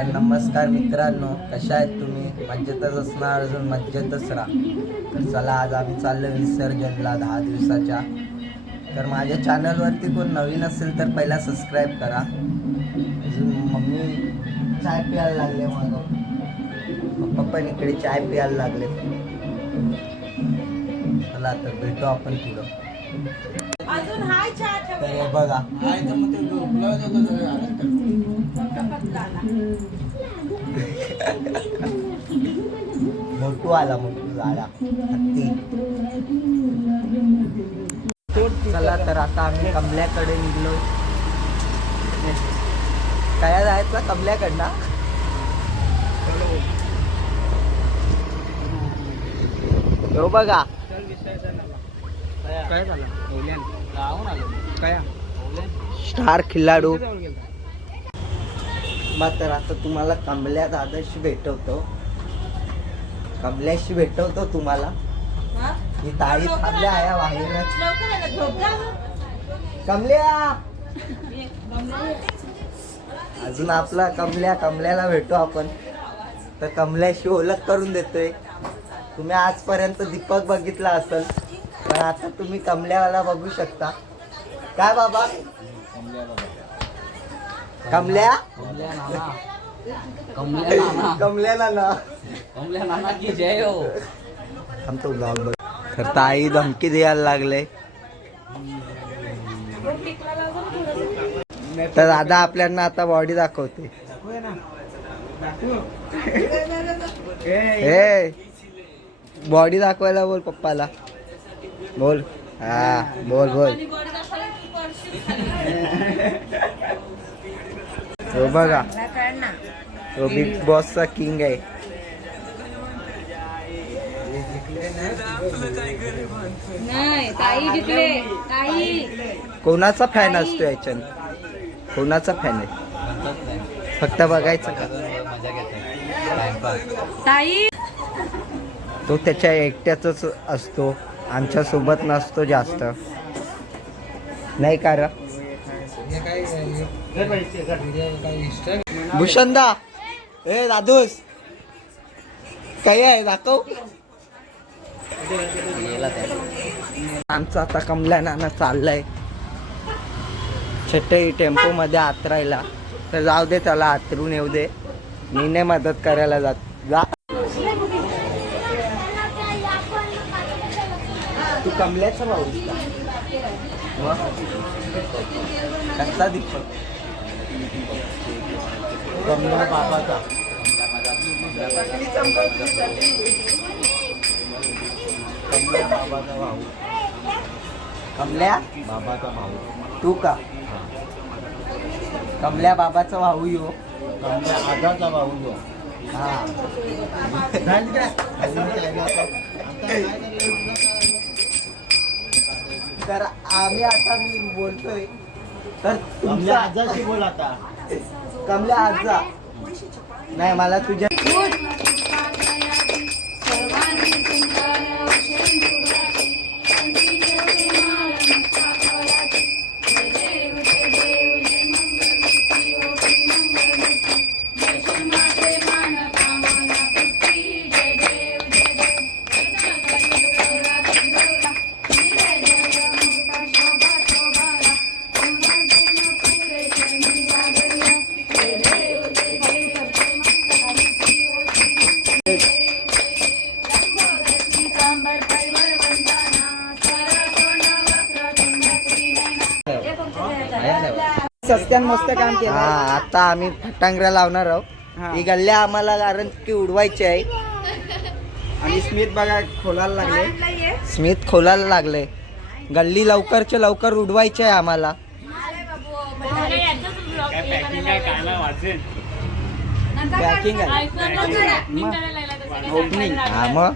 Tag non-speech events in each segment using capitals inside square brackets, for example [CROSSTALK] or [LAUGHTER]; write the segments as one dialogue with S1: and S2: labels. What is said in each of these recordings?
S1: तर नमस्कार मित्रांनो कशा आहेत तुम्ही? मज्जेतच असणार अजून मज्जेतच राहा. तर चला आज आम्ही चाललो विसर्जनला दहा दिवसाच्या. तर माझ्या चॅनलवरती कोण नवीन असेल तर पहिला सबस्क्राईब करा. अजून मम्मी चाय प्यायला लागले माझं पप्पा पण इकडे चाय प्यायला लागले. चला तर भेटू आपण पुढं
S2: अजून हाय
S1: तर बघा. मोठू आला मोठू आला चला तर आता आम्ही कमल्याकडे निघलो. काय जायचं कमल्याकडनं? हो बघा.
S3: काय झालं? गावून आलो
S1: स्टार खिल्लाडू मग तर आता तुम्हाला कमल्या दादाशी भेटवतो. कमल्याशी भेटवतो तुम्हाला.
S2: हा?
S1: ही ताई थांबल्या आहे बाहेरच
S2: लवकर आला, झोप जा.
S1: कमल्या अजून आपला कमल्या कमल्याला भेटू आपण. तर कमल्याशी ओळख करून देतोय. तुम्ही आजपर्यंत दीपक बघितला असेल. पण आता तुम्ही कमल्यावाला बघू शकता. काय बाबा? कमल्या?
S3: कमल्या नाना. कमल्या नाना
S1: कमल्या
S3: कमल्या नाना की जय हो
S1: ब्लॉग बघ. तर ताई धमकी द्यायला लागले. तर दादा आपल्याला आता बॉडी दाखवते. ए बॉडी दाखवायला बोल पप्पाला. बोल. हा बोल बोल
S2: आणि गोड दाखवला की पळशील खाली.
S1: हो बघा. तो बिग बॉसचा किंग आहे. कोणाचा फॅन असतो याच्यात? कोणाचा फॅन आहे? फक्त बघायचं का? तो त्याच्या एकट्याच असतो. आमच्यासोबत नसतो जास्त. नाही का र? भूषणदा ए दादूस काही आहे दाखव. आमचं आता कमला नाना चाललंय. छट्टई टेम्पो मध्ये आतरायला. तर जाऊ दे त्याला आतरून येऊ दे. मी नाही मदत करायला जात. जा. तू कमल्याचा भाऊ बाबाचा. कमल्या बाबाचा भाऊ. कमल्या?
S3: बाबाचा भाऊ.
S1: तू का? कमल्या बाबाचा भाऊ यो.
S3: कमल्या आजाचा भाऊ जो
S1: हा. तर आम्ही आता मी बोलतोय. तर तुमचा
S3: आजाशी बोल आता.
S1: कमल्या आजा. नाही मला तुझ्या
S3: सस्त्यान मस्त काम
S1: हा आता आम्ही फटांगऱ्या लावणार आहोत. ही. गल्ल्या आम्हाला कारण की उडवायची आहे.
S3: आणि स्मित बघा खोलायला लागले.
S1: स्मित खोलायला लागले. गल्ली लवकरच्या लवकर उडवायची आहे आम्हाला.
S3: पॅकिंग आहे. ओपनिंग
S1: हा मग.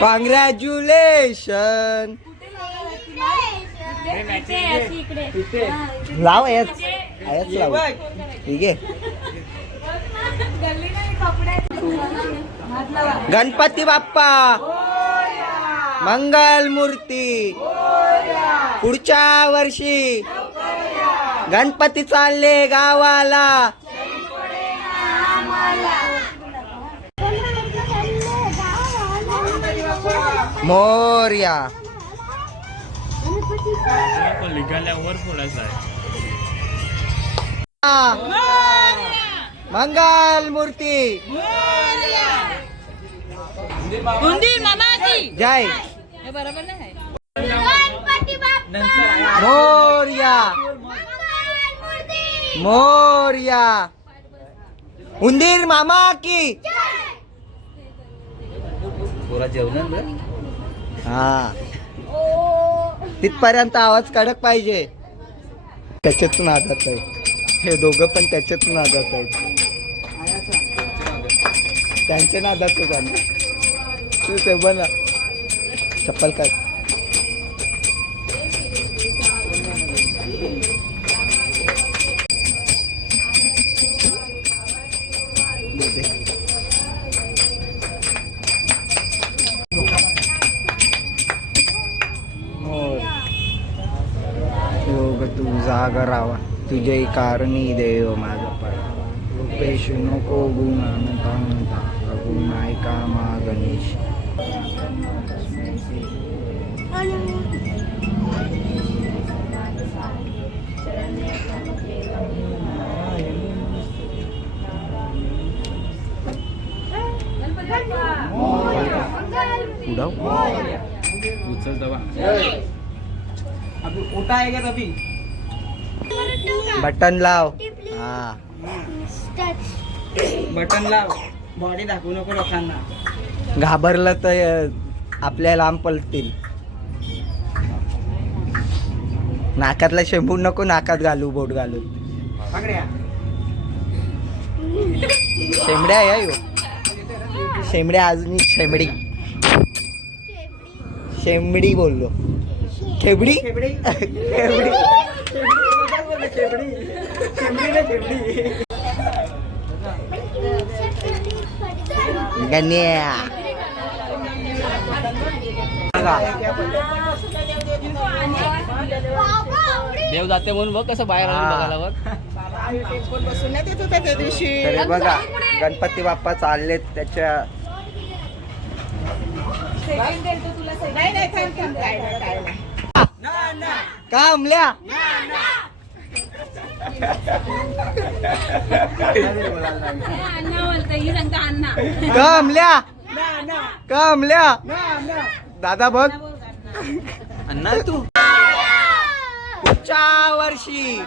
S1: कॉंग्रॅच्युलेशन लाव याच याच लाव. ठीक आहे.
S2: गल्ली नाही कपडे
S1: गणपती बाप्पा. मंगल मूर्ती पुढच्या वर्षी गणपती चालले गावाला. मोर्या.
S4: आहे
S1: मंगल मूर्ती. जय.
S2: हे बरोबर नाही. आहे.
S1: मोर्या. मोर्या. उंदीर मामा की. हा. तिथपर्यंत आवाज कडक पाहिजे. त्याच्यातून आजात आहे. हे दोघं पण त्याच्यातून आजात आहेत. त्यांच्या नादातच आम्ही. तू ते बना. चप्पल काय तुझा गरावा तुझे कारणी देव माझा पर रुपेश नको गुणानता गुणाय कामा गणेश उडाव
S4: उचल दवा
S3: अभी उठा आहे का तभी.
S1: बटन लाव. हा.
S3: बटन लाव. बॉडी दाखवू नको लोकांना.
S1: घाबरलं तर आपल्या लांब पलतील. नाकातला शेंबू नको नाकात घालू बोट
S3: पकड्या.
S1: शेंबड्या आहे यो शेंबड्या अजून शेंबडी. शेंबडी. बोललो. खेबडी.
S3: खेबडी. [LAUGHS] [LAUGHS] काय ना
S1: गण्या
S4: देव जाते म्हणून बघ कसं बाहेर आलं बघायला बघ
S1: तरी बघा गणपती बाप्पा चाललेत त्याच्या का अमल्या
S2: हे अण्णा बोलतं ही सांगता अण्णा
S1: का अमल्या का अमल्या? दादा बघ.
S4: अण्णा तू?
S1: पुढच्या वर्षी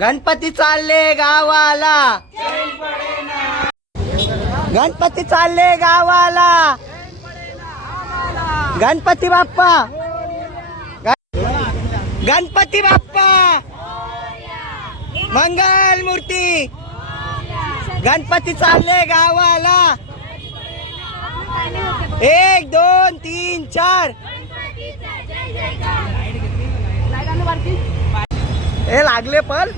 S1: गणपती चालले गावाला. गणपती चालले गावाला. गणपती बाप्पा. गण- गणपती बाप्पा. मंगल मूर्ती. गणपती चालले गावाला. एक दोन तीन चार. हे लागले पण.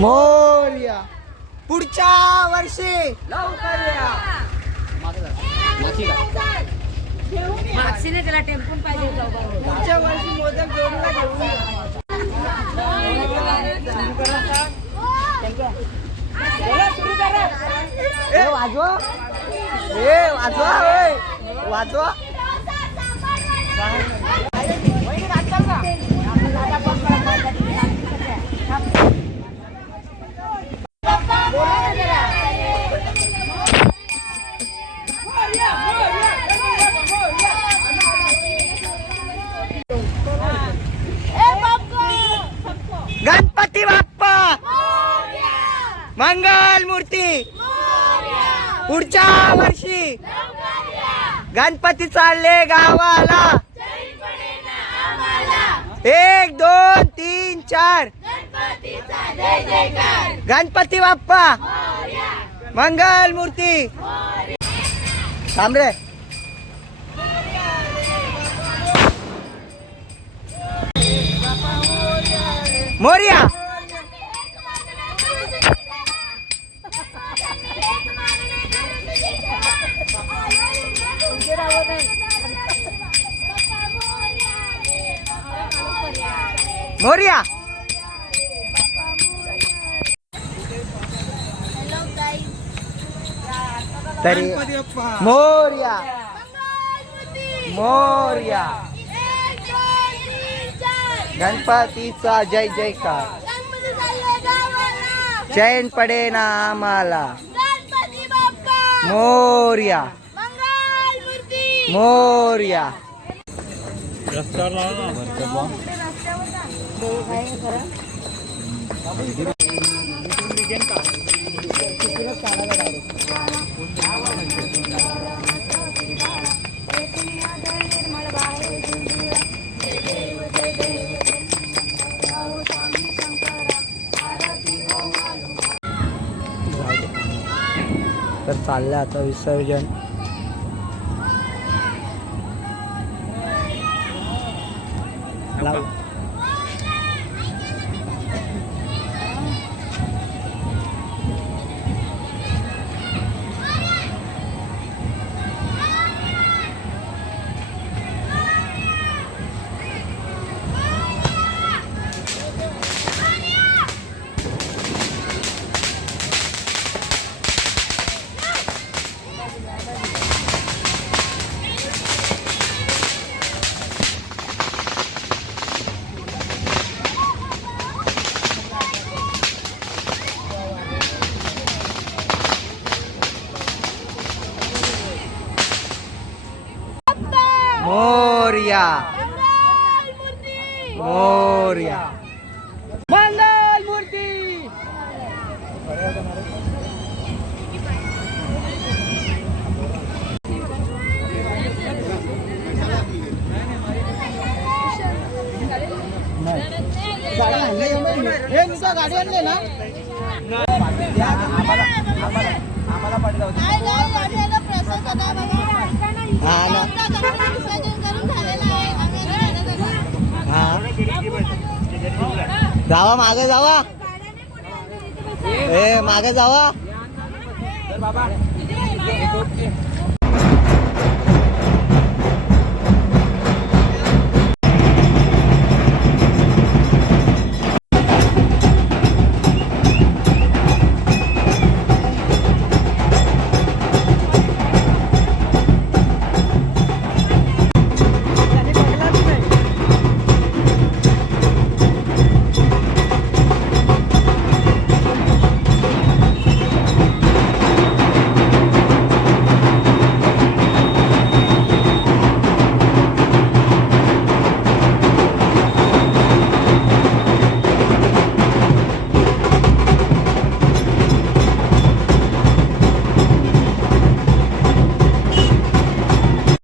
S1: मोर्या. पुढच्या वर्षी.
S2: मागशीने त्याला टेम्पून पाहिजे
S3: पुढच्या वर्षी मोदक जोडीला घेऊन
S1: वाजवा. ए वाजवा. वाजवा. मंगल मूर्ती. पुढच्या वर्षी गणपती चालले गावाला. एक दोन तीन चार. गणपती बाप्पा. मंगल मूर्ती. थांबरे मोर्या. मोर्या. तरी मोर्या. मोर्या. गणपतीचा जय जयकार. चैन पडे ना आम्हाला. मोर्या. मोर्या. तर चाललं आता विसर्जन. मोर्या. मोर्या. मंगल मूर्ती.
S5: काय नाही आम्ही आता प्रसाद सदा बघा.
S1: हा ना
S5: आता गणपती विसर्जन करून झालेलं आहे आम्ही आता घरात आलो.
S1: हा जावा मागे जावा. ए मागे जावा.